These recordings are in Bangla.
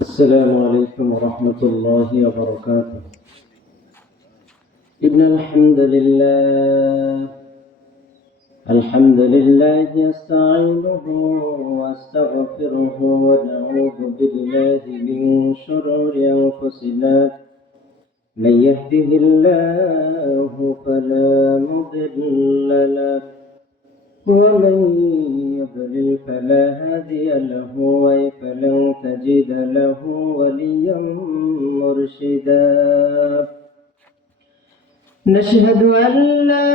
السلام عليكم ورحمة الله وبركاته. إن الحمد لله أستعينه وأستغفره ونعوذ بالله من شرور أنفسنا. من يهده الله فلا مضل له ومن يضلل فلا هادي له فلن تجد له وليا مرشدا. نشهد أن لا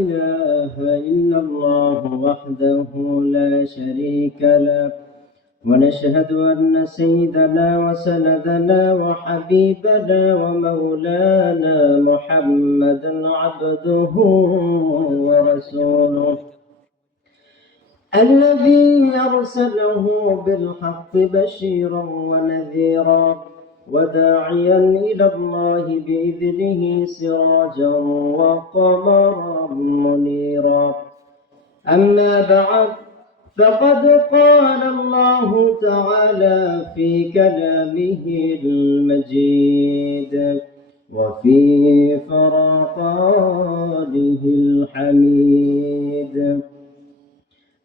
إله إلا الله وحده لا شريك له، ونشهد أن سيدنا وسندنا وحبيبنا ومولانا محمدا عبده ورسوله الذي أرسله بالحق بشيرا ونذيرا وداعيا إلى الله بإذنه سراجا وقمرا منيرا. أما بعد، فقد قال الله تعالى في كلامه المجيد وفي فرقانه الحميد: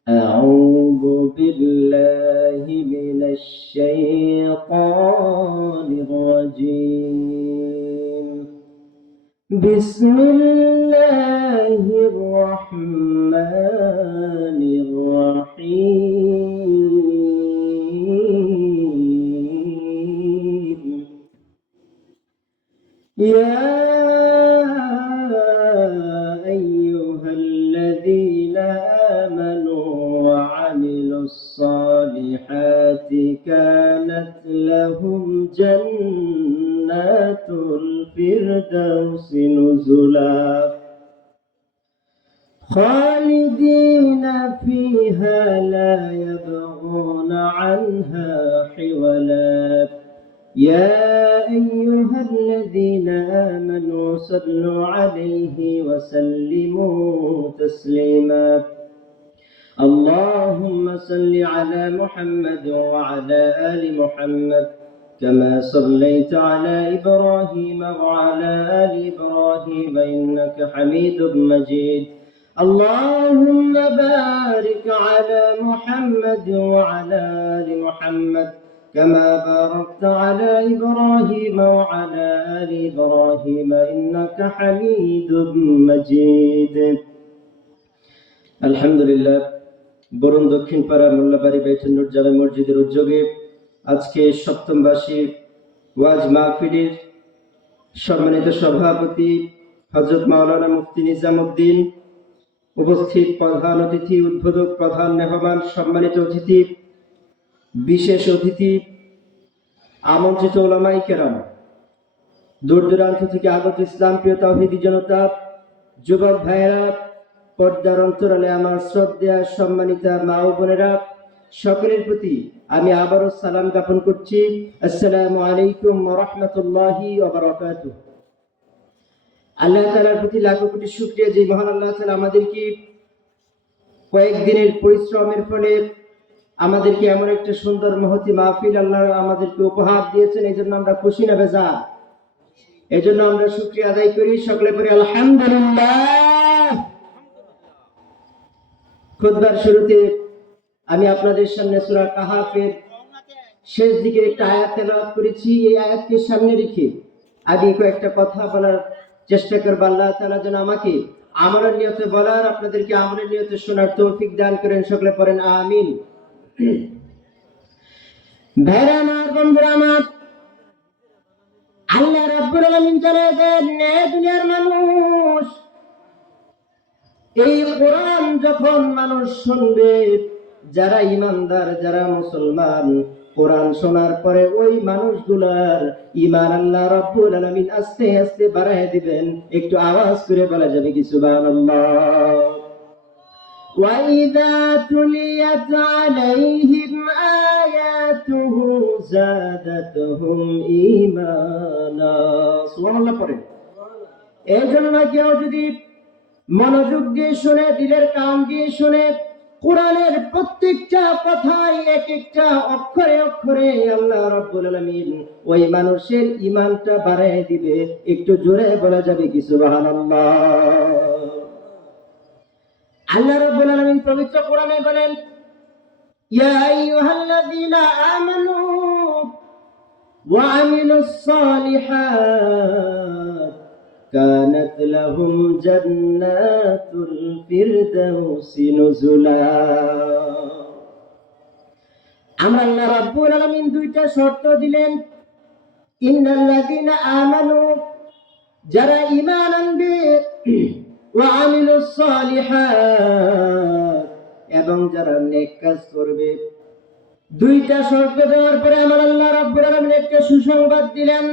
أعوذ بالله من الشيطان الرجيم. بسم الله الرحمن الرحيم. يا أيها الذين آمنوا وعملوا الصالحات كانت لهم جنات الفردوس نزلا خالدين فيها لا يبغون عنها حولا. يا أيها الذين آمنوا صلوا عليه وسلموا تسليما. اللهم صل على محمد وعلى آل محمد كما صليت على إبراهيم وعلى آل إبراهيم إنك حميد مجيد. اللهم بارك على محمد وعلى آل محمد كما باركت على إبراهيم وعلى آل إبراهيم إنك حميد مجيد. আলহামদুলিল্লাহ, বরুণ দক্ষিণ পাড়া মোল্লাবাড়ি বাইতুন্নুর জামে মসজিদের উদ্যোগে আজকে সপ্তম বার্ষিক ওয়াজ মাহফিলের সম্মানিত সভাপতি হযরত মাওলানা মুফতি নিজামউদ্দিন, উপস্থিত প্রধান অতিথি, উদ্বোধক, প্রধান মেহমান, সম্মানিত অতিথি, বিশেষ অতিথি, আমন্ত্রিত উলামায়ে কেরাম, দূর দূরান্ত থেকে আগত ইসলাম প্রিয় তাওহীদি জনতা, যুবক ভাইয়েরা, পর্দার অন্তরালে আমার শ্রদ্ধেয় সম্মানিতা মা ও বোনেরা, সকলের প্রতি আমি আবারও সালাম জ্ঞাপন করছি। আসসালামু আলাইকুম ওয়া রাহমাতুল্লাহি ওয়া বারাকাতুহু। আল্লাহ তাআলার প্রতি লাখো কোটি শুকরিয়া যে মহান আল্লাহ তাআলা আমাদেরকে কয়েকদিনের পরিশ্রমের ফলে আমাদেরকে এমন একটা সুন্দর মহতি মাহফিল আল্লাহ আমাদেরকে উপহার দিয়েছেন। এই জন্য আমরা খুশি না বেজার? এই জন্য আমরা শুকরিয়া আদায় করি, সকলে পড়ি আলহামদুলিল্লাহ। খুতবার শুরুতে আমি আপনাদের সামনে সূরা কাহাফের শেষ দিকের একটা আয়াত তেলাওয়াত করেছি। এই আয়াতকে সামনে রেখে আমি কয়েকটা কথা বলার চেষ্টা করব। আল্লাহ তাআলা যেন আমাকে আমলের নিয়তে বলার, আপনাদেরকে আমলের নিয়তে শোনার তৌফিক দান করেন। সকলে পড়েন আমিন। ভাইরা আমার, বন্ধুরা আমার, আল্লাহ রাব্বুল আলামিন জানায় দেন, দুনিয়ার মানুষ, এই কোরআন যখন মানুষ শুনবে, যারা ঈমানদার, যারা মুসলমান, কোরআন শোনার পরে ওই মানুষগুলার ঈমান আল্লাহ রাব্বুল আলামিন আস্তে আস্তে বাড়ায় দিবেন। একটু আওয়াজ করে বলা যাবে কি সুবহানাল্লাহ? وَإِذَا تُلِيَتْ عَلَيْهِمْ آيَاتُهُ زَادَتْهُمْ إِيمَانًا। সুবহানাল্লাহ পড়েন। এই জন্য কেউ যদি মনোযোগ দিয়ে শুনে, দিলের কান দিয়ে শুনে, কোরআনের প্রত্যেকটা কথাই এক একটা অক্ষরে অক্ষরে আল্লাহ রাব্বুল আলামিন ওই মানুষের ঈমানটা বাড়ায় দিবে। একটু জোরে বলা যাবে কি সুবহানাল্লাহ। আল্লাহ রাব্বুল আলামিন পবিত্র কোরআনে বলেন, ইয়া আইয়ুহাল্লাযীনা আমানু ওয়া আমিলুস সালিহাত কানাত লাহুম জান্নাতুল ফিরদাউসি নুজুলা। আমরা আল্লাহ রাব্বুল আলামিন দুইটা শর্ত দিলেন। ইন্নাল্লাযীনা আমানু, যারা ঈমান আনবে, ওয়া আমিলুস সালিহাত, এবং যারা নেক কাজ করবে। দুইটা শর্ত দেওয়ার পরে আমার আল্লাহ রাব্বুল আলামিন একটা সুসংবাদ দিলেন,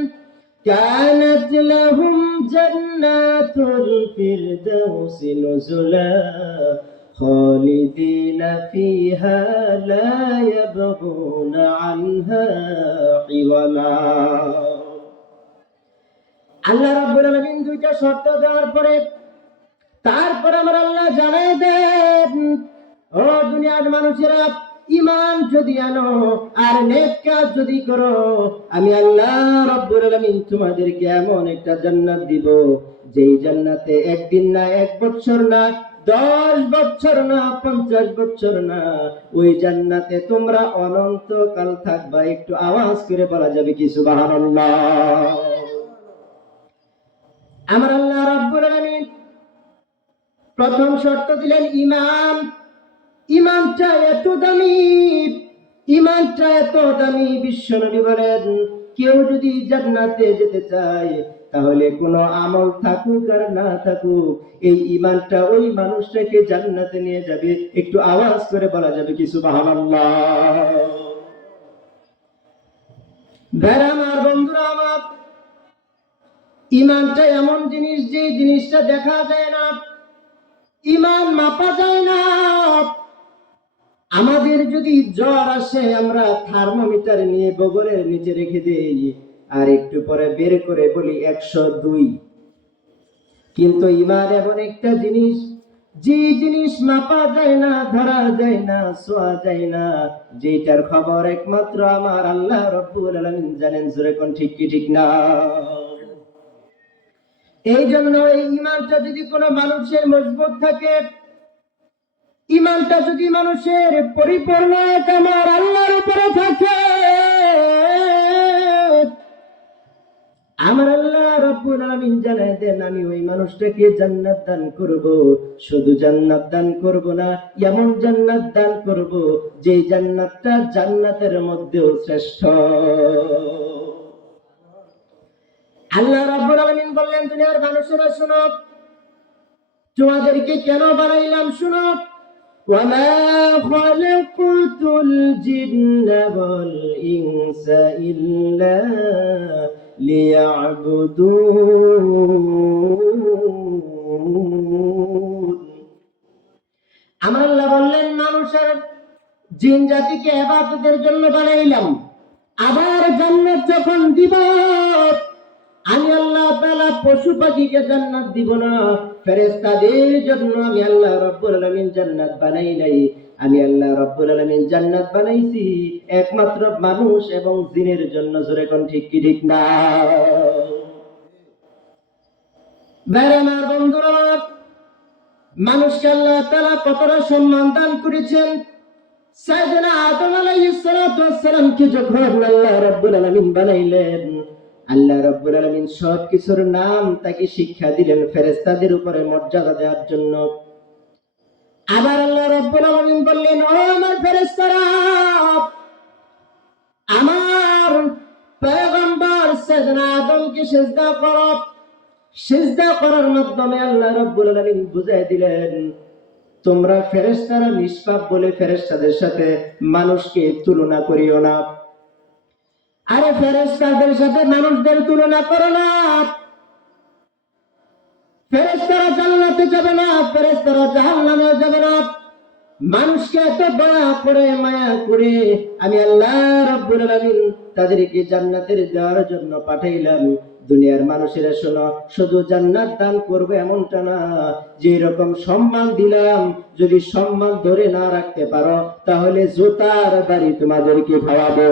কানাত লাহুম জান্নাতুল ফিরদাউসি নুজুলা খালিদিনা ফিহা লা ইয়াবগুনা আনহা হিওয়ালা। আল্লাহ রাব্বুল আলামিন দুইটা শর্ত দেওয়ার পরে তারপর আমার আল্লাহ জানায় দেন, ও দুনিয়ার মানুষেরা, ঈমান যদি আনো আর নেক কাজ যদি করো, আমি আল্লাহ রাব্বুল আলামিন তোমাদেরকে এমন একটা জান্নাত দিব, যেই জান্নাতে একদিন না, 1 বছর না, 10 বছর না, 50 বছর না, ওই জান্নাতে তোমরা অনন্তকাল থাকবা। একটু আওয়াজ করে বলা যাবে কি সুবহানাল্লাহ। আমার আল্লাহ রাব্বুল আলামিন প্রথম শর্ত দিলেন ঈমান। ঈমানটা এত দামি, ঈমানটা এত দামি, বিশ্বনবী বলেন, কেউ যদি জান্নাতে যেতে চায়, তাহলে কোনো আমল থাকুক আর না থাকুক, এই ঈমানটা ওই মানুষটাকে জান্নাতে নিয়ে যাবে। একটু আওয়াজ করে বলা যাবে কি সুবহানাল্লাহ। ভাইরা আমার, বন্ধুরা আমার, ঈমানটা এমন জিনিস, যে জিনিসটা দেখা যায় না, ঈমান মাপা যায় না। আমাদের যদি জ্বর আসে, আমরা থার্মোমিটার নিয়ে বগলের নিচে রেখে দেই, আর একটু পরে বের করে বলি 102। কিন্তু ঈমান এমন একটা জিনিস, যে জিনিস মাপা যায় না, ধরা যায় না, ছোঁয়া যায় না, যেটার খবর একমাত্র আমার আল্লাহ রাব্বুল আলামিন জানেন। জোরে কোন ঠিক কি ঠিক না? এই জন্য এই ঈমানটা যদি কোনো মানুষের মজবুত থাকে, ঈমানটা যদি মানুষের পরিপূর্ণ আমার আল্লাহর উপরে থাকে, আমার আল্লাহ রাব্বুল আলামিন জানায় দেন, আমি ওই মানুষটাকে জান্নাত দান করব। শুধু জান্নাত দান করব না, এমন জান্নাত দান করব যে জান্নাতটা জান্নাতের মধ্যেও শ্রেষ্ঠ। আল্লাহ রাব্বুল আলামিন বললেন, দুনিয়ার মানুষেরা শোনো, তোমাদেরকে কেন বানাইলাম শোনো। وما خلقت الجن والإنس إلا ليعبدون। আমার আল্লাহ বললেন, মানুষের জিন জাতিকে ইবাদতের জন্য বানাইলাম। আবার জান্নাত যখন দিব, আমি আল্লাহ তাআলা পশু পাখিকে জান্নাত দিব না, ফেরেশতাদের জন্য আমি আল্লাহ রাব্বুল আলামিন জান্নাত বানাই নাই। আমি আল্লাহ রাব্বুল আলামিন জান্নাত বানাইছি একমাত্র মানুষ এবং জিনের জন্য। জোরে কোন ঠিক কি ঠিক না? ভাইরা আমার, বন্ধুরা আমার, মানুষকে আল্লাহ তাআলা কতটা সম্মান দান করেছেন। সাইয়েদনা আদম আলাইহিস সালাতু ওয়াস সালামকে যখন আল্লাহ রাব্বুল আলামিন বানাইলেন, আল্লাহ রাব্বুল আলামিন সবকিছুর নাম তাকে শিক্ষা দিলেন ফেরেশতাদের উপরে মর্যাদা দেওয়ার জন্য। আবার আল্লাহ রাব্বুল আলামিন বললেন, ও আমার ফেরেশতারা, আমার পয়গম্বর সাইয়েদনা আদমকে সিজদা করো। সিজদা করার মাধ্যমে আল্লাহ রাব্বুল আলামিন বুঝাই দিলেন, তোমরা ফেরেশতারা নিষ্পাপ বলে ফেরেশতাদের সাথে মানুষকে তুলনা করিও না। আরে ফেরেশতাদের সাথে মানুষদের তুলনা করো না। ফেরেশতারা জান্নাতে যাবে না, ফেরেশতারা জাহান্নামে যাবে না। মানুষকে এত দয়া করে মায়া করে আমি আল্লাহ রাব্বুল আলামিন তাদেরকে জান্নাতের দেওয়ার জন্য পাঠাইলাম। দুনিয়ার মানুষেরা শোনো, শুধু জান্নাত দান করবে এমনটা না, যে রকম সম্মান দিলাম যদি সম্মান ধরে না রাখতে পারো তাহলে জুতার বাড়ি তোমাদেরকে খাওয়াবো।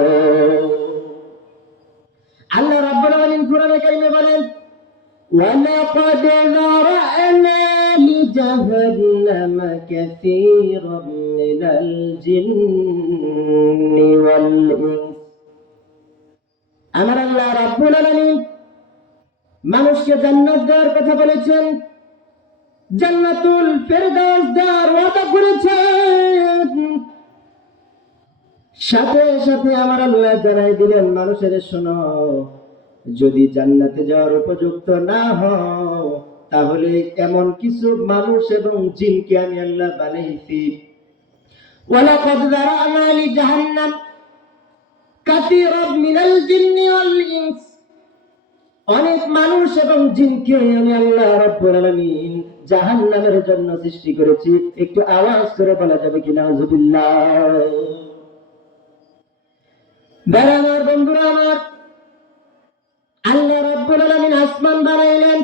আল্লাহ রাব্বুল আলামিন কোরআনে কারিমে বলেন, وَلَقَدْ ذَرَأْنَا لِجَهَنَّمَ كَثِيرًا مِنَ الْجِنِّ وَالْإِنسِ। আমার আল্লাহ রাব্বুল আলামিন মানুষকে জান্নাত দেওয়ার কথা বলেছেন, জান্নাতুল ফেরদাউস দেওয়ার ওয়াদা করেছেন। সাথে সাথে আমার আল্লাহ জানাই দিলেন, মানুষের শোনো, যদি জান্নাতে যাওয়ার উপযুক্ত না হও তাহলে এমন কিছু মানুষ এবং জিনকে আমি আল্লাহ বানাইছি। ওয়ালাকাদ যারানা লিজাহান্নাম কাসীরাম মিনাল জিন্নি ওয়াল ইনস, অনেক মানুষ এবং জিনকে আমি আল্লাহ রাব্বুল আলামিন জাহান্নামের জন্য সৃষ্টি করেছি। একটু আওয়াজ করে বলা যাবে কি নাউযুবিল্লাহ? আমার বন্ধুরা আমার, আল্লাহ রাব্বুল আলামিন আসমান বানাইলেন,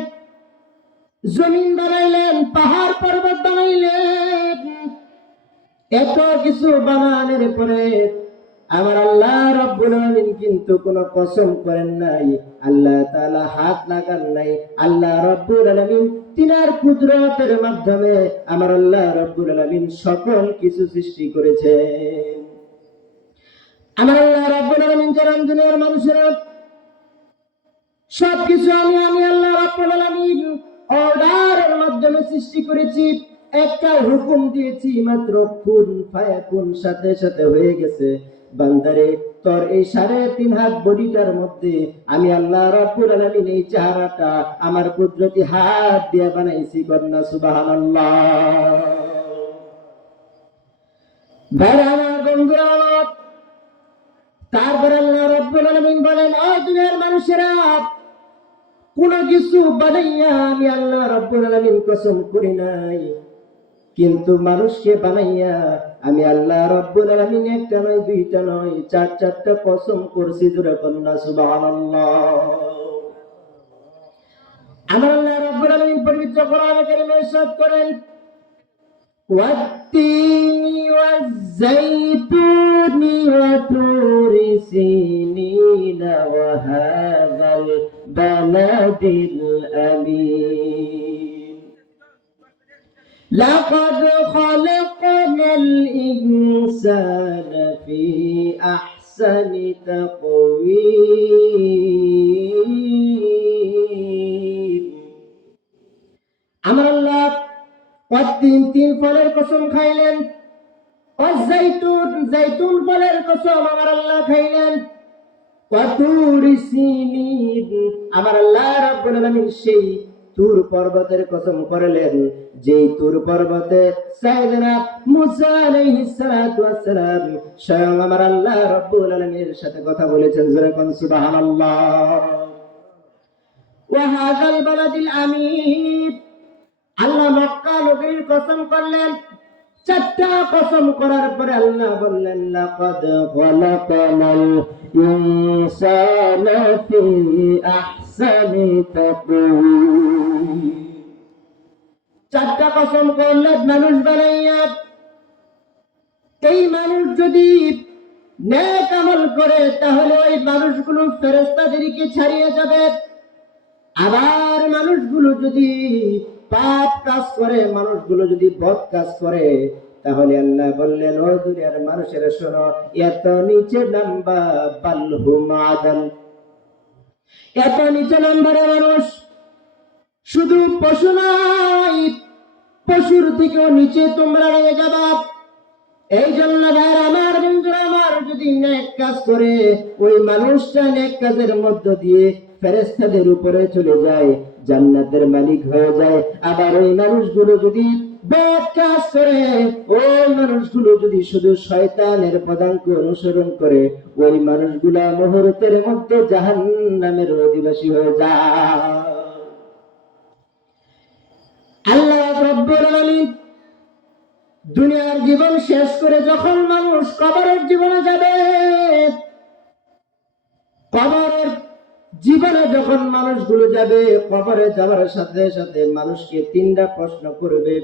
জমিন বানাইলেন, পাহাড় পর্বত বানাইলেন। এত কিছু বানানোর পরে আমার আল্লাহ রাব্বুল আলামিন কিন্তু কোনো কসম করেন নাই, আল্লাহ তাআলা হাত লাগান নাই। আল্লাহ রাব্বুল আলামিন তিনার কুদরতের মাধ্যমে আমার আল্লাহ রাব্বুল আলামিন সকল কিছু সৃষ্টি করেছেন। আমার আল্লাহ রাব্বুল আলামিন জানান, দুনিয়ার মানুষেরা সবকিছু আমি আল্লাহ রাব্বুল আলামিন অর্ডারের মাধ্যমে সৃষ্টি করেছি। একটা হুকুম দিয়েছি মাত্র, কুন ফায়াকুন, সাথে সাথে হয়ে গেছে। বান্দারে, তোর এই 3.5 হাত বডিটার মধ্যে আমি আল্লাহ রাব্বুল আলামিন এই চেহারাটা আমার কুদরতি হাত দিয়ে বানাইছি। কন্যা সুবহানাল্লাহ। ভাইরা আমার, বন্ধুরা আমার, তারপর আল্লাহ রাব্বুল আলামিন বলেন, ও দুনিয়ার মানুষেরা, কোন কিছু বানাইয়া আমি আল্লাহ রাব্বুল আলামিন কসম করি নাই, কিন্তু মানুষকে বানাইয়া আমি আল্লাহ রাব্বুল আলামিন একটা নয়, দুইটা নয়, 4টা কসম করছি। জোরে কন্যা সুবহানাল্লাহ। আমার আল্লাহ রাব্বুল আলামিন পবিত্র কোরআনে কারীমে ইরশাদ করেন, ওয়াত-তিনি ওয়াজ-যাইতুনি ওয়া তুরি সিনিনা ওয়া হাযাল বালাদিল আমিন। লাকাদ খালাকনাল ইনসানা ফি আহসানি তাকওয়িম। আমার আল্লাহ তিন ফলের কসম খাইলেন, ওয়াজ-যাইতুন, যাইতুন ফলের কসম আমার আল্লাহ খাইলেন, ওয়া তুরি সিনিন, আমার আল্লাহ রাব্বুল আলামিন সেই তুর পর্বতের কসম করলেন, যেই তুর পর্বতে সাইয়েদনা মুসা আলাইহিস সালাতু ওয়াস সালাম স্বয়ং আমার আল্লাহ রাব্বুল আলামিনের সাথে কথা বলেছেন। জোরে কোন সুবহানাল্লাহ। ওয়া হাযাল বালাদিল আমিন, আল্লাহ মক্কা নগরীর কসম করলেন। 4টা কসম করার পরে আল্লাহ বললেন, লাকাদ খালাকনাল ইনসানা ফি আহসানি তাকওয়িম। 4টা কসম করলেন মানুষ বানাইয়া। এই মানুষ যদি নেক আমল করে তাহলে ওই মানুষগুলো ফেরেশতাদেরকে ছাড়িয়ে যাবে। আবার মানুষগুলো যদি পাপ কাজ করে, মানুষগুলো যদি বদ কাজ করে, তাহলে আল্লাহ বললেন, ও দুনিয়ার মানুষেরা শোনো, এত নিচে নাম্বা বালহুম আদম, এত নিচে নাম্বারের মানুষ শুধু পশু নয়, পশুর থেকেও নিচে তোমরা রয়ে যাবা। এই জন্য ভাইরা আমার, বন্ধুরা আমার, যদি নেক কাজ করে ওই মানুষটা নেক কাজের মধ্য দিয়ে ফেরেশতাদের উপরে চলে যায়, জান্নাতের মালিক হয়ে যায়। আবার ওই মানুষগুলো যদি বদ কাজ করে, ওই মানুষগুলো যদি শুধু শয়তানের পদাঙ্ক অনুসরণ করে, ওই মানুষগুলা মুহূর্তের মধ্যে জাহান্নামের অধিবাসী হয়ে যায়। আল্লাহ রাব্বুল আলামিন দুনিয়ার জীবন শেষ করে যখন মানুষ কবরের জীবনে যাবে, কবরের জীবনে যখন মানুষগুলো যাবে, কবরে যাওয়ার সাথে সাথে মানুষকে তিনটা প্রশ্ন করবে।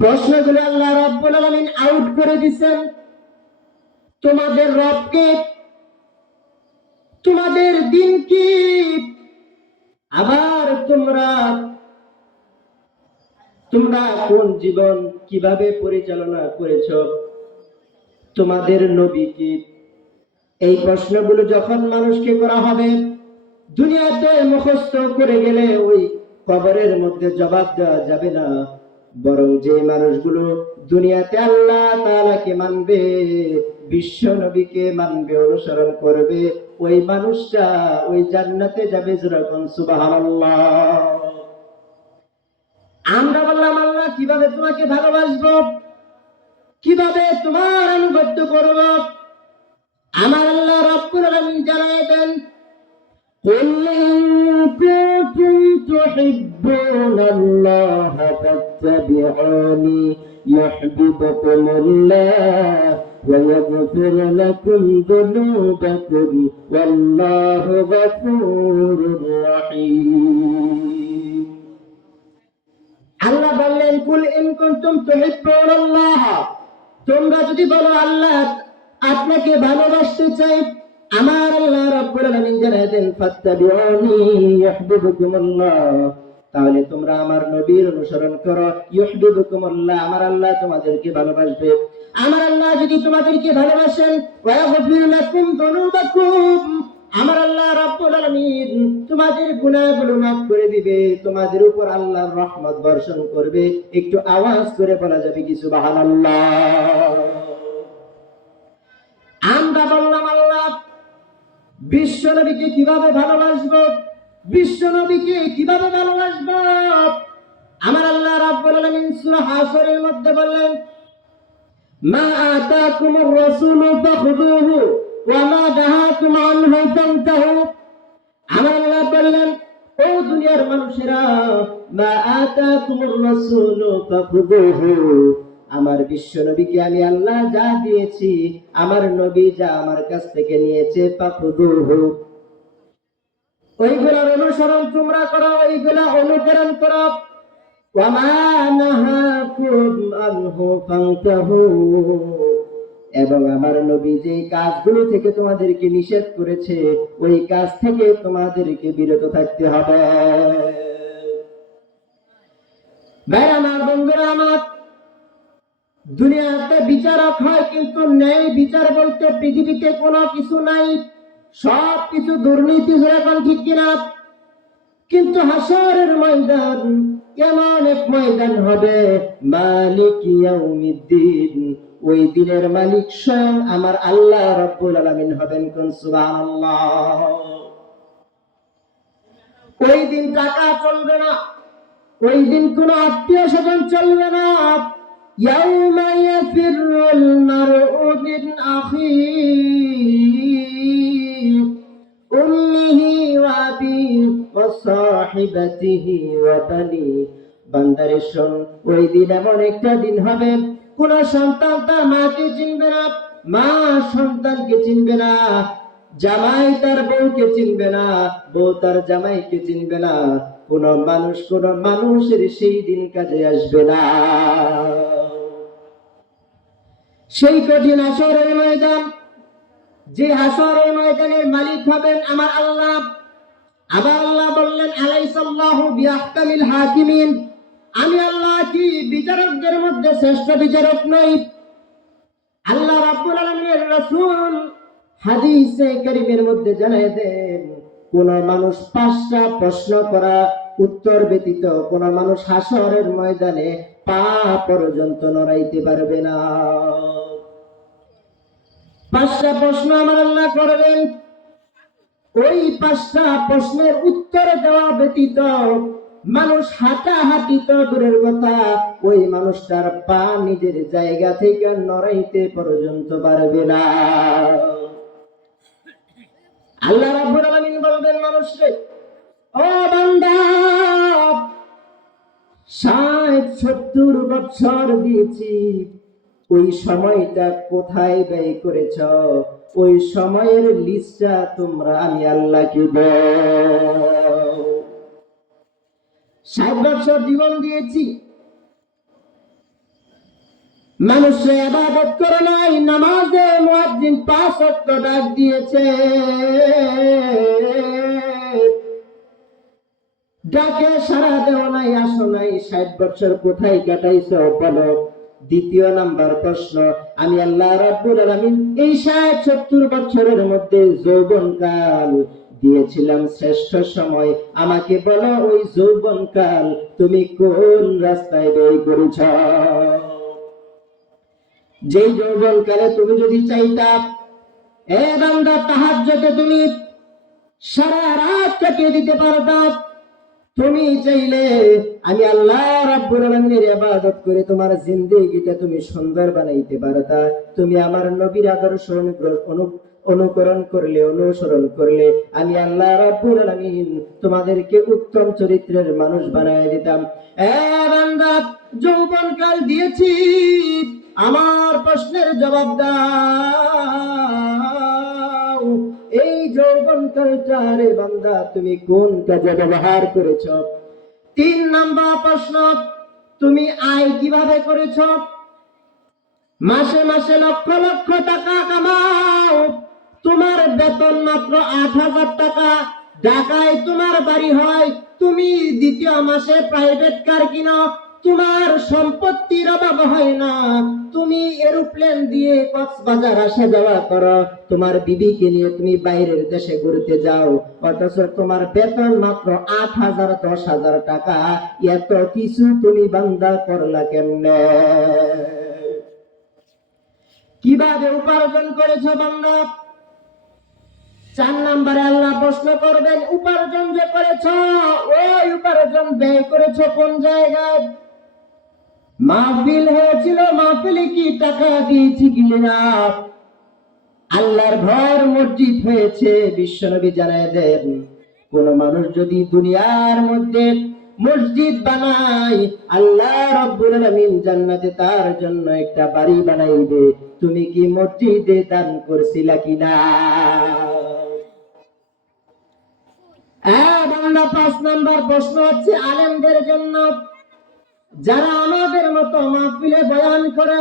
প্রশ্নগুলো আল্লাহ রাব্বুল আলামিন আউট করে দিয়েছেন। তোমাদের রবকে, তোমাদের দিন কি, আবার তোমরা কোন জীবন কিভাবে পরিচালনা করেছো, তোমাদের নবী কি। এই প্রশ্নগুলো যখন মানুষকে করা হবে, দুনিয়াতে মুখস্থ করে গেলে ওই কবরের মধ্যে জবাব দেওয়া যাবে না। বরং যে মানুষগুলো দুনিয়াতে আল্লাহ তাআলাকে মানবে, বিশ্ব নবীকে মানবে, অনুসরণ করবে, ওই মানুষটা ওই জান্নাতে যাবে। যেরকম সুবহানাল্লাহ। আমরা বললাম আল্লাহ কিভাবে তোমাকে ভালোবাসবো, কিভাবে তোমার আনুগত্য করব। আমার আল্লাহ রাব্বুল আলামিন জানায় দেন, قل إن كنتم تحبون الله فاتبعوني يحببكم الله ويغفر لكم ذنوبكم والله غفور رحيم। আল্লাহ বললেন, কুল ইন কুনতুম তুহিব্বুনাল্লাহ, তোমরা যদি বলো আল্লাহ আপনাকে ভালোবাসতে চাই, আমার আল্লাহ রাব্বুল আলামিন জানায় দেন, ফাত্তাবিউনি ইউহিব্বুকুমুল্লাহ, তাহলে তোমরা আমার নবীর অনুসরণ করো। ইউহিব্বুকুমুল্লাহ, আমার আল্লাহ তোমাদেরকে ভালোবাসবে। আমার আল্লাহ যদি তোমাদেরকে ভালোবাসেন, ওয়া ইয়াগফির লাকুম যুনুবাকুম, আমার আল্লাহ রাব্বুল আলামিন তোমাদের গুনাহগুলো মাফ করে দিবে, তোমাদের উপর আল্লাহর রহমত বর্ষণ করবে। একটু আওয়াজ করে বলা যাবে কি সুবহানাল্লাহ। আমরা বললাম আল্লাহ বিশ্ব নবীকে কিভাবে ভালোবাসবো, বিশ্ব নবীকে কিভাবে ভালোবাসবো। আমার আল্লাহ রাব্বুল আলামিন সূরা হাসরের মধ্যে বললেন, মা আতাকুমুর রাসূলু ফাখুযুহু ওয়া মা নাহাকুম আনহু ফান্তাহু। আমার আল্লাহ বললেন, ও দুনিয়ার মানুষেরা, মা আতাকুমুর রাসূলু ফাখুযুহু, আমার বিশ্ব নবীকে আমি আল্লাহ যা দিয়েছি, আমার নবী যা আমার কাছ থেকে নিয়েছে, ফাখুযুহু, ওইগুলোর অনুসরণ তোমরা করো, ওইগুলা অনুকরণ করো। ওয়া মা নাহাকুম আনহু ফান্তাহু, এবং আমার নবী যে কাজগুলো থেকে তোমাদেরকে নিষেধ করেছে, ওই কাজ থেকে তোমাদেরকে বিরত থাকতে হবে। ভাই আমার, বন্ধুরা আমার, দুনিয়াতে বিচারক হয়, কিন্তু ন্যায় বিচার বলতে পৃথিবীতে কোনো কিছু নাই, সব কিছু দুর্নীতি। এখন ঠিক কিনা? কিন্তু হাসরের ময়দান এমন এক ময়দান হবে, মালিক ইয়াউমিদ্দিন, ওই দিনের মালিক স্বয়ং আমার আল্লাহ রাব্বুল আলামিন হবেন। কোন সুবহানাল্লাহ। ওই দিন টাকা চলবে না, ওই দিন কোন আত্মীয় স্বজন চলবে না। ইয়াউমা ইয়াফিরুল মারউ মিন আখিহি উম্মিহি ওয়া আবিহি ওয়া সাহিবাতিহি ওয়া বানি। বান্দারে শোন, ওই দিন এমন একটা দিন হবে, কোন সন্তান তার মাকে চিনবে না, মা সন্তানকে চিনবে না, জামাই তার বউকে চিনবে না, বউ তার জামাইকে চিনবে না, কোন মানুষের সেই দিন কাজে আসবে না। সেই কঠিন হাসরের ময়দান, যে হাসরের ময়দানের মালিক হবেন আমার আল্লাহ। আবার আল্লাহ বললেন, আলাইসাল্লাহু বিআহকামিল হাকিমিন, আমি আল্লাহ কি বিচারকদের মধ্যে শ্রেষ্ঠ বিচারক নই? আল্লাহ রাব্বুল আলামিনের রাসূল হাদিসে কারীমের মধ্যে জানায় দেন, কোন মানুষ 5টা প্রশ্ন করা উত্তর ব্যতীত কোন মানুষ হাসরের ময়দানে পা পর্যন্ত নড়াইতে পারবে না। 5টা প্রশ্ন আমার আল্লাহ করবেন, ওই 5টা প্রশ্নের উত্তর দেওয়া ব্যতীত মানুষ হাঁটাহাঁটি তো দূরের কথা, ওই মানুষটার পা নিজের জায়গা থেকে নড়াইতে পর্যন্ত পারবে না। আল্লাহ রাব্বুল আলামিন বলবেন মানুষকে, ও বান্দা, 60-70 বছর দিয়েছি, ওই সময়টা কোথায় ব্যয় করেছ? ওই সময়ের লিস্টটা তোমরা আমি আল্লাহকে দাও। 60 বছর জীবন দিয়েছি, মানুষে ইবাদত করে নাই, নামাজে মুয়াজ্জিন 5 ওয়াক্ত ডাক দিয়েছে, ডাকে সারা দেওয়া নাই, আসো নাই। 60 বছর কোথায় কাটাইছো বলো? দ্বিতীয় নাম্বার প্রশ্ন, আমি আল্লাহ রাব্বুল আলামিন এই 60-70 বছরের মধ্যে যৌবনকাল দিয়েছিলাম শ্রেষ্ঠ সময়, আমাকে বলো ওই যৌবনকাল তুমি কোন রাস্তায় ব্যয় করেছ? যেই যৌবনকালে তুমি যদি চাইতা এ বান্দা তাহাজ্জুদে তুমি সারা রাত কাটিয়ে দিতে পারতা, তুমি চাইলে আমি আল্লাহ রাব্বুল আলামিনের ইবাদত করে তোমার জিন্দেগিটা তুমি সুন্দর বানাইতে পারতা। তুমি আমার নবীর আদর্শ অনুকরণ করলে, অনুসরণ করলে আমি আল্লাহ রাব্বুল আলামিন তোমাদেরকে উত্তম চরিত্রের মানুষ বানায় দিতাম। এ বান্দা, যৌবনকাল দিয়েছি, আমার প্রশ্নের জবাব দাও। এই যৌবনকালটা রে বান্দা তুমি কোন কাজে ব্যবহার করেছ? 3 নাম্বার প্রশ্ন, তুমি আয় কিভাবে করেছ? মাসে মাসে লক্ষ লক্ষ টাকা কামাও, তোমার বেতন মাত্র 8,000 টাকা, ঢাকায় তোমার বাড়ি হয়, তুমি দ্বিতীয় মাসে প্রাইভেট কার কিনো, তোমার সম্পত্তির অভাব হয় না, তুমি এরোপ্লেন দিয়ে কক্সবাজার আসা যাওয়া করো, তোমার বিবিকে নিয়ে তুমি বাইরের দেশে ঘুরতে যাও, অথচ তোমার বেতন মাত্র 8,000 10,000 টাকা। এত কিছু তুমি বান্দা করলা কেমনে? কিভাবে উপার্জন করেছ বান্দা? 4 নম্বরে আল্লাহ প্রশ্ন করবেন, উপার্জন যে করেছ ওই উপার্জন ব্যয় করেছ কোন জায়গায়? মাহফিল হয়েছিল, মাহফিলে কি টাকা দিয়েছি কিনা? আল্লাহর ঘর মসজিদ হয়েছে, বিশ্বনবী জানায় দেন কোন মানুষ যদি দুনিয়ার মধ্যে মসজিদ বানায়, আল্লাহ রাব্বুল আলামিন জান্নাতে তার জন্য একটা বাড়ি বানাইবে। তুমি কি মসজিদে দান করছিলা কিনা? বান্দা, 5 নম্বর প্রশ্ন হচ্ছে আলেমদের জন্য, যারা আমাদের মতো মাহফিলে বয়ান করে,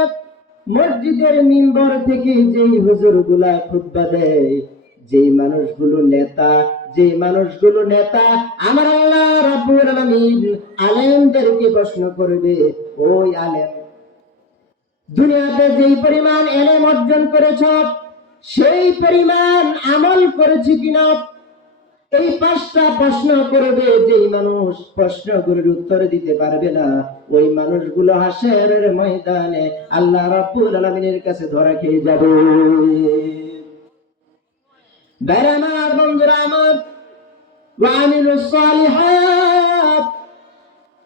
মসজিদের মিম্বর থেকে যেই হুজুরগুলা খুতবা দেয়, যেই মানুষগুলো নেতা, আমার আল্লাহ রাব্বুল আলামিন আলেমদেরকে প্রশ্ন করবে, ওই আলেম, দুনিয়াতে যেই পরিমাণ ইলম অর্জন করেছ সেই পরিমাণ আমল করেছি কিনা? এই 5টা প্রশ্ন করবে। যেই মানুষ প্রশ্নগুলোর উত্তর দিতে পারবে না, ওই মানুষগুলো হাসরের ময়দানে আল্লাহ রাব্বুল আলামিনের কাছে ধরা খেয়ে যাবে। আমার বন্ধুরা আমার, ওয়ামিলুস সালিহাত,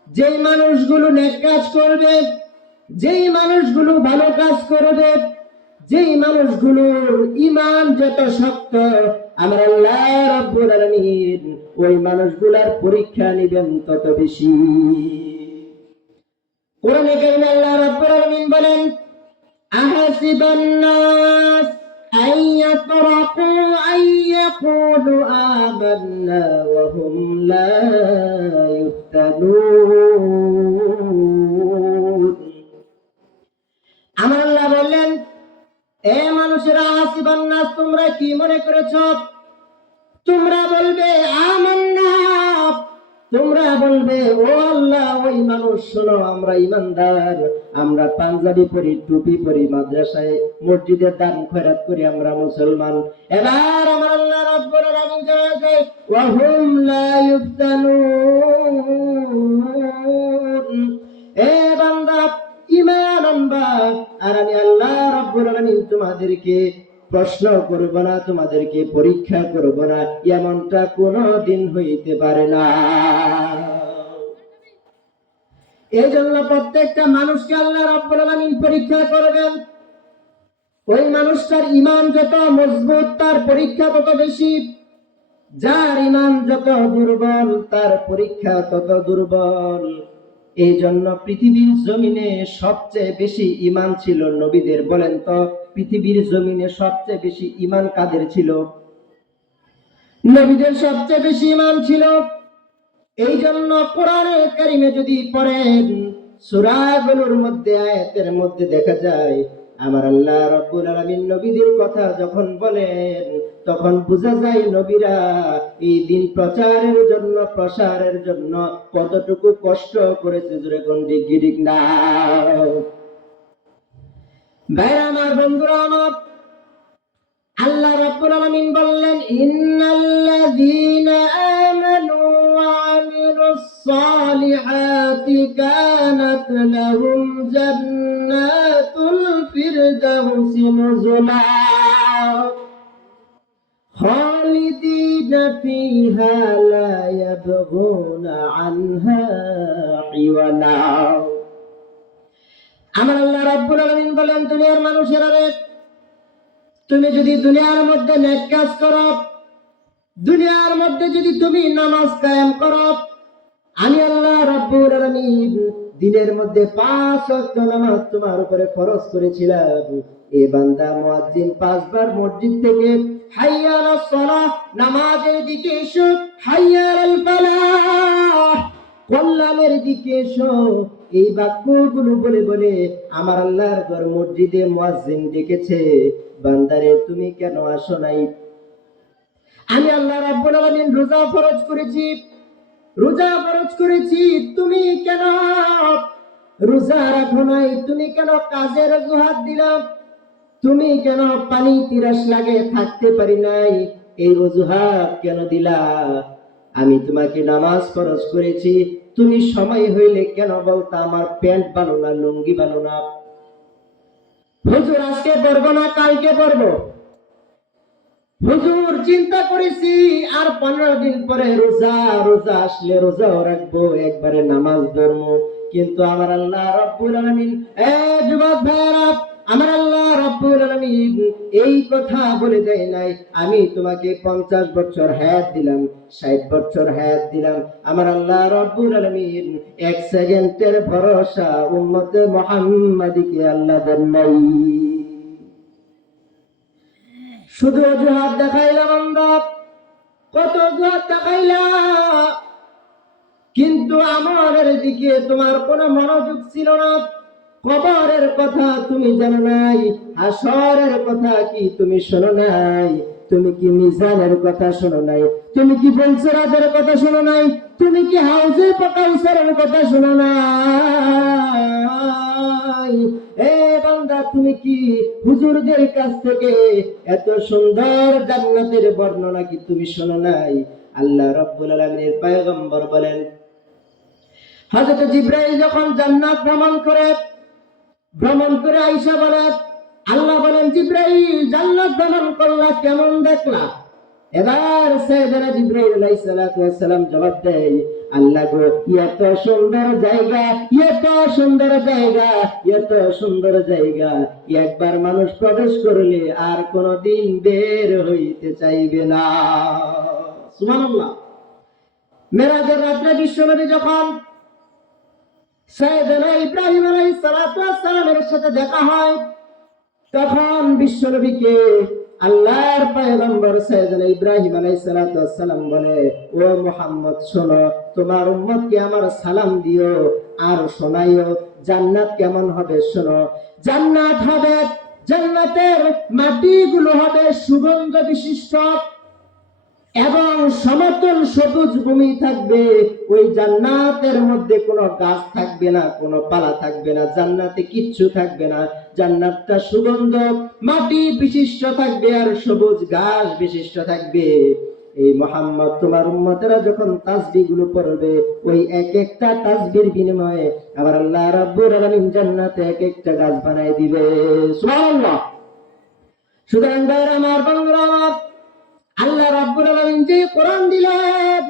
যেই মানুষগুলো নেক কাজ করবে, যেই মানুষগুলো ভালো কাজ করবে, যেই মানুষগুলোর ঈমান যত শক্ত, আমার আল্লাহ রাব্বুল আলামিন ওই মানুষগুলোর পরীক্ষা নেবেন তত বেশি। কোরআনে কারিমে আল্লাহ রাব্বুল আলামিন বলেন, আহাসিবান নাস আন ইয়াতরাকু আন ইয়াকুলু আমান্না ওয়া হুম লা ইফতানুন। আমার আল্লাহ বললেন, এ মানুষেরা, হাসিবান নাস, তোমরা কি মনে করেছ? তোমরা বলবে আমান্না, তোমরা বলবে ও আল্লাহ, ওই মানুষ শোনো, আমরা ইমানদার, আমরা পাঞ্জাবি পরি, টুপি পরি, মাদ্রাসায় মসজিদে দান খয়রাত করি, আমরা মুসলমান। এবার আমার আল্লাহ রাব্বুল আলামিন জানাতে, ওয়া হুম লা ইফতানুন, এ বান্দা ঈমান আনবা, আর আমি আল্লাহ রাব্বুল আলামিন তোমাদেরকে প্রশ্ন করব না, তোমাদেরকে পরীক্ষা করব না, এমনটা কোনদিন হইতে পারে না। এই জন্য প্রত্যেকটা মানুষকে আল্লাহ রাব্বুল আলামিন পরীক্ষা করবেন। ওই মানুষটার ঈমান যত মজবুত, তার পরীক্ষা তত বেশি। যার ঈমান যত দুর্বল, তার পরীক্ষা তত দুর্বল। এই জন্য পৃথিবীর জমিনে সবচেয়ে বেশি ঈমান ছিল নবীদের। বলেন তো পৃথিবীর জমিনে সবচেয়ে বেশি ঈমান কাদের ছিল? নবীদের সবচেয়ে বেশি ঈমান ছিল। এই জন্য কোরআনে কারিমে যদি পড়েন, সূরাগুলোর মধ্যে আয়াতের মধ্যে দেখা যায় আমার আল্লাহ রাব্বুল আলামিন নবীদের কথা যখন বলেন তখন বোঝা যায় নবীরা এই দিন প্রচারের জন্য প্রসারের জন্য কতটুকু কষ্ট করেছে। জোরে কোন ঠিক না? ভাইরা আমার, বন্ধুরা আমার, আল্লাহ রাব্বুল আলামিন বললেন ইন্নাল্লাযীনা আমানু ওয়া আমিলুস সালিহাতি কানাত লাহুম জান্নাতুল ফিরদাউসি নুজুলা খালিদিনা ফিহা লা ইয়াবগুনা আনহা হিওয়ালা। আমার আল্লাহ রাব্বুল আলামিন বলেন, দুনিয়ার মানুষেরা রে, তুমি যদি দুনিয়ার মধ্যে নেক কাজ করো, দুনিয়ার মধ্যে যদি তুমি নামাজ কায়েম করো, আমি আল্লাহ রাব্বুল আলামিন দিনের মধ্যে 5 ওয়াক্ত নামাজ তোমার উপরে ফরজ করেছিলাম। এ বান্দা মুয়াজ্জিন 5 বার মসজিদ থেকে হাইয়া আলাস সালাহ, নামাজের দিকে এসো, হাইয়া আলাল ফালাহ, কল্যাণের দিকে এসো, এই বাক্যগুলো বলে বলে আমার আল্লাহর ঘর মসজিদে মুয়াজ্জিন ডেকেছে, বান্দারে তুমি কেন আসো নাই? আমি আল্লাহ রাব্বুল আলামিন রোজা ফরজ করেছি, রোজা ফরজ করেছি, তুমি কেন রোজা রাখো নাই? তুমি কেন কাজের অজুহাত দিলাম? তুমি কেন পানি তিরাস লাগে থাকতে পারি নাই, এই অজুহাত কেন দিলা? আমি তোমাকে নামাজ ফরজ করেছি, তুমি সময় হইলে কেন বলতা আমার প্যান্ট বানো না, লুঙ্গি বানো না? হুজুর আজকে পড়বো না, কালকে পড়বো। হুজুর চিন্তা করেছি আর 15 দিন পরে রোজা, রোজা আসলে রোজাও রাখবো, একবারে নামাজ ধরবো। কিন্তু আমার আল্লাহ রাব্বুল আলামিন, যুবক ভাইরা, আমার আল্লাহ রাব্বুল আলামিন এই কথা বলে দেয় নাই আমি তোমাকে 50 বছর হায়াত দিলাম, 60 বছর হায়াত দিলাম। আমার আল্লাহ রাব্বুল আলামিন 1 সেকেন্ডের ভরসা উম্মতে মুহাম্মাদীকে আল্লাহ দেন নাই। শুধু অজুহাত দেখাইলা বান্দা, কত অজুহাত দেখাইলা, কিন্তু আমলের দিকে তোমার কোনো মনোযোগ ছিল না। কবরের কথা তুমি জানো নাই, হাসরের কথা কি তুমি শোনো নাই? তুমি কি মিজানের কথা শোনো নাই? তুমি কি বলসরাতের কথা শোনো নাই? তুমি কি হাউজে কাউসারের কথা শোনো নাই? এ বান্দা, তুমি কি হুজুরদের কাছ থেকে এত সুন্দর জান্নাতের বর্ণনা কি তুমি শোনো নাই? আল্লাহ রাব্বুল আলামিনের পয়গম্বর বলেন, হযরত জিবরাইল যখন জান্নাত ভ্রমণ করে আয়েশা বলেন, আল্লাহ বলেন, জিবরাইল জান্নাত ভ্রমণ করলা, কেমন দেখলা? এবার সাইয়েদনা জিবরাইল আলাইহিস সালাতু ওয়াস সালাম জবাব দেয়, আল্লাহ গো, এত সুন্দর জায়গা, এত সুন্দর জায়গা, এত সুন্দর জায়গা, একবার মানুষ প্রবেশ করলে আর কোনোদিন বের হইতে চাইবে না। সুবহানাল্লাহ। মেরাজের রাতে বিশ্বনবী যখন সাইয়েদনা ইব্রাহিম আলাইহিস সালাতু ওয়াস সালামের সাথে দেখা হয়, তখন বিশ্বনবীকে আল্লাহর পয়গম্বর সাইয়েদনা ইব্রাহিম আলাইহিস সালাতু ওয়াস সালাম বলে, ও মুহাম্মদ, শোনো, তোমার উম্মতকে আমার সালাম দিও আর শোনাইও জান্নাত কেমন হবে। শোনো, জান্নাত হবে, জান্নাতের মাটিগুলো হবে সুগন্ধ বিশিষ্ট এবং সমতল সবুজ ভূমি থাকবে। ওই জান্নাতের মধ্যে কোনো গাছ থাকবে না, কোনো পালা থাকবে না, জান্নাতে কিচ্ছু থাকবে না। জান্নাতটা সুগন্ধ মাটি বিশিষ্ট থাকবে আর সবুজ ঘাস বিশিষ্ট থাকবে। এই মুহাম্মদ, তোমার উম্মতেরা যখন তাসবিহগুলো পড়বে, ওই এক একটা তাসবির বিনিময়ে আমার আল্লাহ রাব্বুল আলামিন জান্নাতে এক একটা গাছ বানায় দিবে। সুবহানাল্লাহ। সুতরাং ভাইরা আমার, বন্ধুরা আমার, আল্লাহ রাব্বুল আলামিন যে কোরআন দিলেন,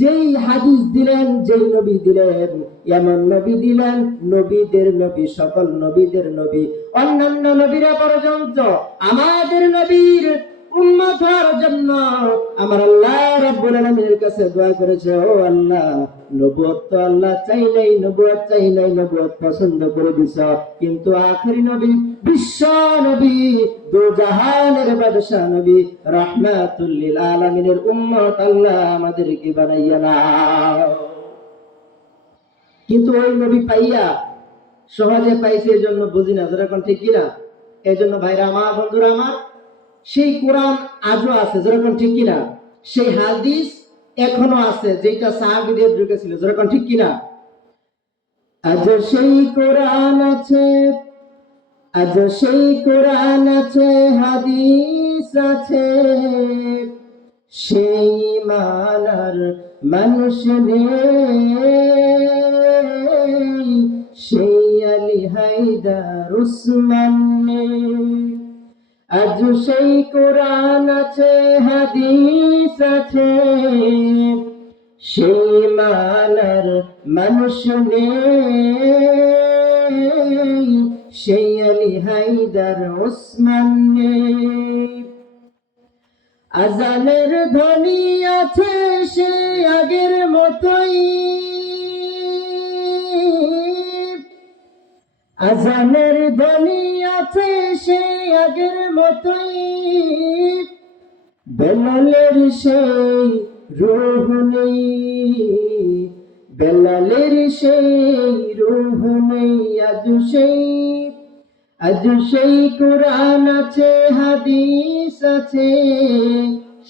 যেই হাদিস দিলেন, যেই নবী দিলেন, এমন নবী দিলেন, নবীদের নবী, সকল নবীদের নবী, অন্যান্য নবীরা পর্যন্ত আমাদের নবীর উম্মত হওয়ার জন্য আমার আল্লাহ রাব্বুল আলামিনের কাছে দোয়া করেছে, ও আল্লাহ, নবুয়ত তো আল্লাহ চাইলেই নবুয়ত পছন্দ করে দিছ, কিন্তু আখেরি নবী, বিশ্ব নবী, দু জাহানের বাদশা নবী, রাহমাতুল লিল আলামিনের উম্মত আল্লাহ আমাদেরকে বানাইয়া নাও। কিন্তু ওই নবী পাইয়া সহজে পাইছে, এই জন্য বুঝি না, যেরকম ঠিক কিনা? এই জন্য ভাইরা আমার, বন্ধুরা আমার, সেই কোরআন আজও আছে, যেরকম ঠিক কিনা? সেই হাদিস এখনো আছে, যেটা সাহাবীদের যুগে ছিল, যেরকম ঠিক কিনা? আজ সেই কোরআন আছে, আজ সেই কোরআন আছে, হাদিস আছে, সেই মানার মানুষ নেই, সেই আলী হায়দার উসমান নেই। আজ সেই কোরআন আছে, হাদিস আছে, সেই মানার মানুষ নেই, সেই আলী হায়দার উসমান নেই। আজানের ধ্বনি আছে সে আগের মতোই, আজানের ধ্বনি আছে সে আগের মতোই, বেলালের সেই রূহ নেই, বেলালের সেই রূহ নেই। আজ সেই কোরআন আছে, হাদিস আছে,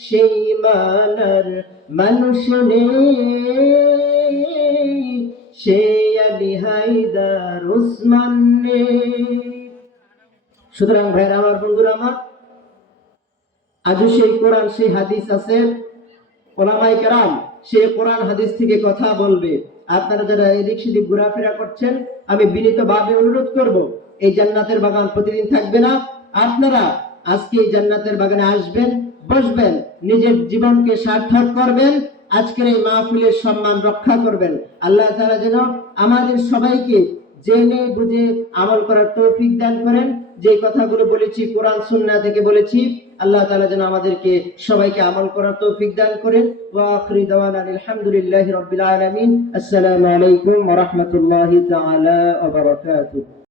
সেই মানার মানুষ নেই, সেই আলী হায়দার উসমান নেই। সুতরাং ভাইরা আমার, বন্ধুরা আমার, আজও সেই কোরআন সেই হাদিস আছে, ওলামায়ে কেরাম সেই কোরআন হাদিস থেকে কথা বলবে। আপনারা যারা এদিক সেদিক ঘোরাফেরা করছেন, আমি বিনীতভাবে অনুরোধ করব, এই জান্নাতের বাগান প্রতিদিন থাকবে না। আপনারা আজকে এই জান্নাতের বাগানে আসবেন, বসবেন, নিজের জীবনকে সার্থক করবেন, আজকের এই মাহফিলের সম্মান রক্ষা করবেন। আল্লাহ তাআলা যেন আমাদের সবাইকে জেনে বুঝে আমল করার তৌফিক দান করেন। যে কথাগুলো বলেছি কোরআন সুন্নাহ থেকে বলেছি, আল্লাহ তাআলা যেন আমাদেরকে সবাইকে আমল করার তৌফিক দান করেন। ওয়া আখিরু দাওয়ানা আলহামদুলিল্লাহি রাব্বিল আলামিন। আসসালামু আলাইকুম ওয়া রাহমাতুল্লাহি তাআলা ওয়া বারাকাতুহু।